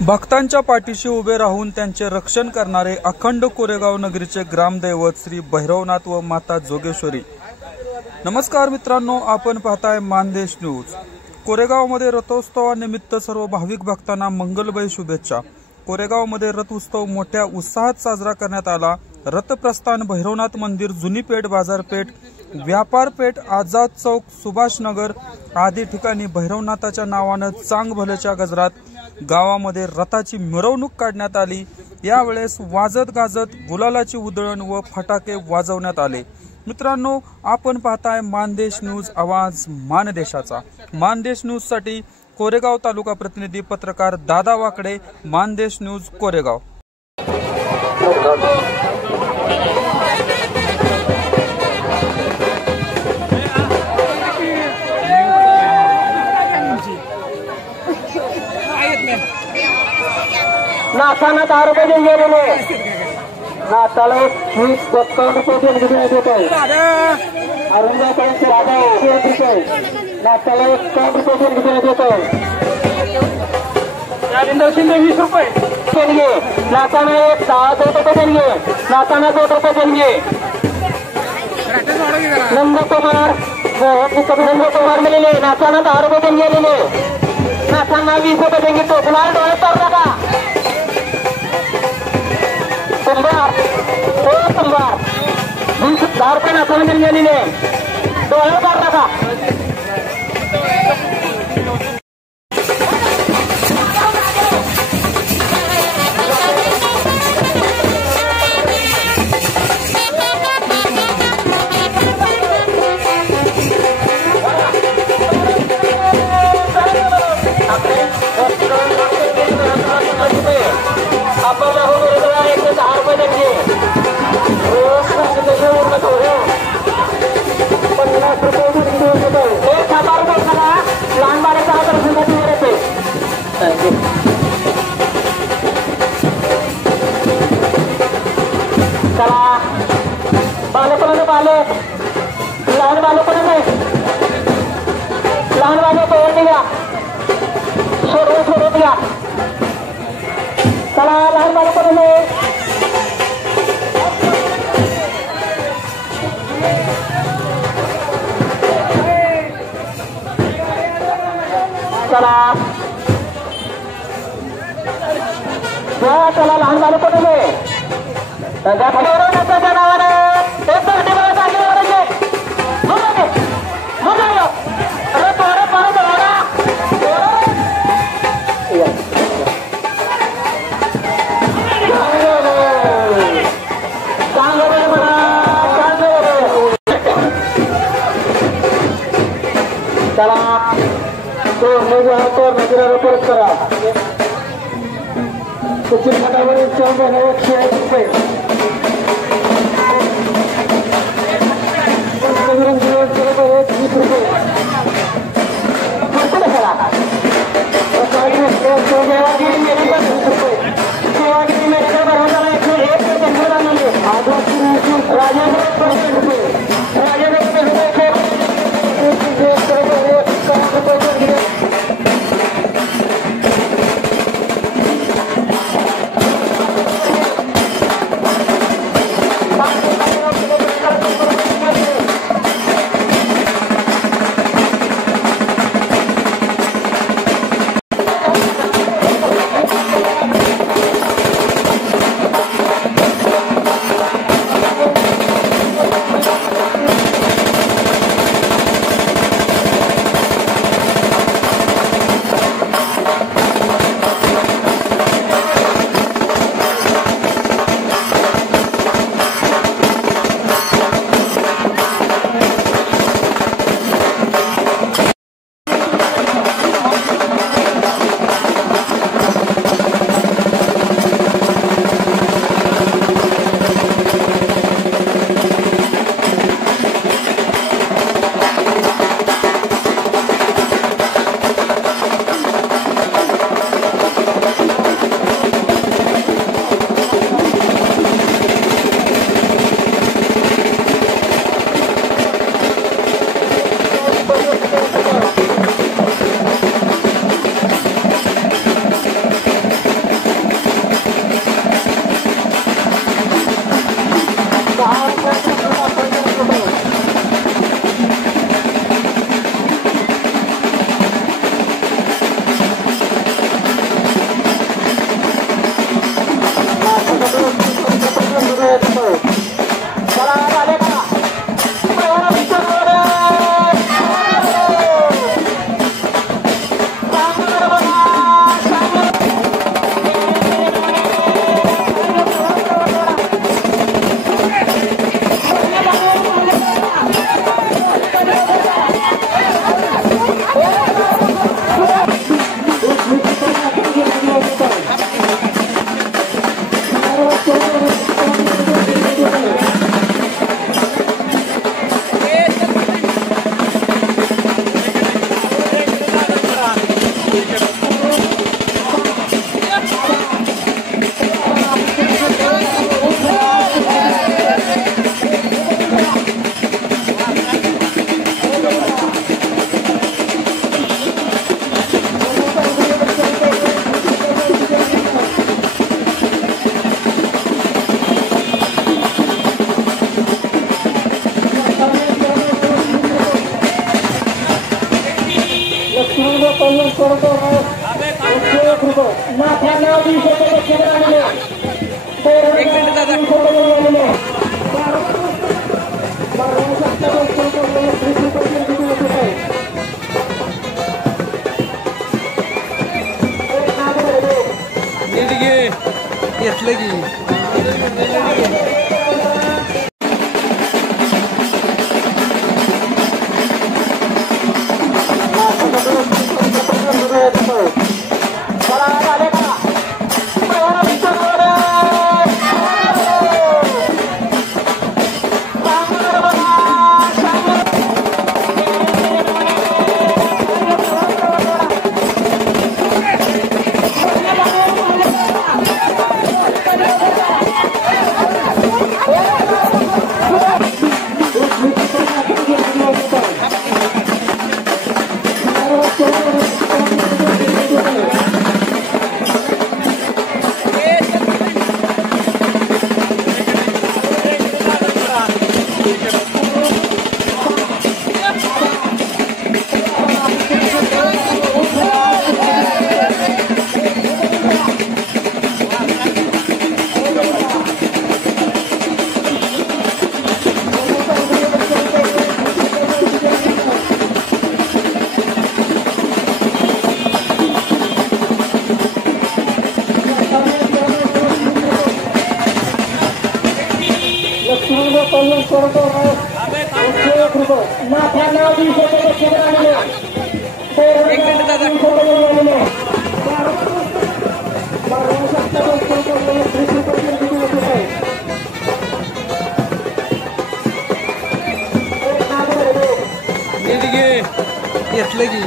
भक्तांच्या पाठीशी उभे राहून त्यांचे रक्षण करणारे अखंड कोरेगाव नगरीचे ग्रामदैवत श्री भैरवनाथ व माता जोगेश्वरी। नमस्कार मित्रांनो, आपण पाहताय मानदेश न्यूज। कोरेगावमध्ये रथोत्सवानिमित्त सर्व भाविक भक्तांना मंगलमय शुभेच्छा। कोरेगावमध्ये रथ उत्सव मोठ्या उत्साहात साजरा करण्यात आला। रथप्रस्थान भैरवनाथ मंदिर, जुनी पेठ, बाजारपेठ, व्यापार पेठ, आझाद चौक, सुभाष नगर आदी ठिकाणी भैरवनाथाच्या नावाने चांग भलेच्या गजरात गावामध्ये रथाची मिरवणूक काढण्यात आली। यावेळेस वाजत गाजत गुलालाची उधळण व फटाके वाजवण्यात आले। मित्रांनो, आपण पाहताय मानदेश न्यूज, आवाज मानदेशाचा। मानदेश न्यूज साठी कोरेगाव तालुका प्रतिनिधी पत्रकार दादा वाकडे, मानदेश न्यूज कोरेगाव। नाताना 10 रुपये गेलेले नाताला 20 रुपये देण्यात येत आहे। अरुंदाताईंचे राजा 1 रुपये, नाताला 1 रुपये देण्यात येत आहे। यालिंदर शिंदे 20 रुपये देणगे, नाताना 10 रुपये देणगे, नाताना 2 रुपये देणगे। नंदकुमार नंदकुमार मिळेले, नाताना 10 रुपये देणगे गेलेले, नाताना 20 रुपये देणगे। तो गुलाल डोळे तर नका कुंभार, हो कुंभार 10 रुपये नाताना गेलेले, डोळे तर नका। चला बालपणाने बालक, लहान बालपणाने लहान बालक सोडून घ्या, सोडून घ्या। चला लहान बालपणाने चला चला लहान बालपणाने भैरवनाथाच्या नावाने चला तोरणा परत करा। सचिन फटावर 140 रुपये, घेतलं की घेतलं की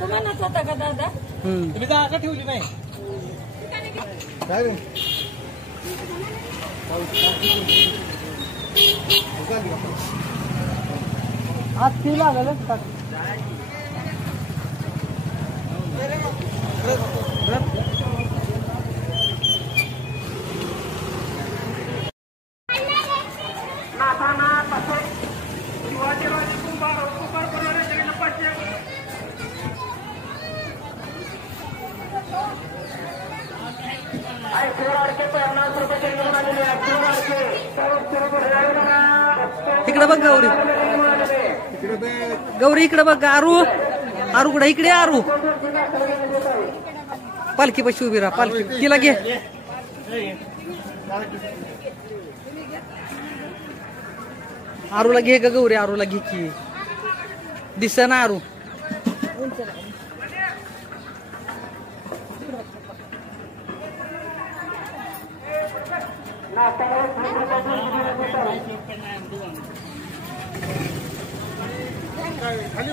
तुम्हालाच होता का दादा? तुम्ही जागा ठेवली नाही काय रे आज तिला आलेलं इकडे बघ गौरी, गौरी इकडे बघ. आरू आरू कडे इकडे आरू पालखी पाशी उभी राहा. पालखी तिला घे. आरूला घे ग गौरी, आरूला घे की दिसेना आरू. खाली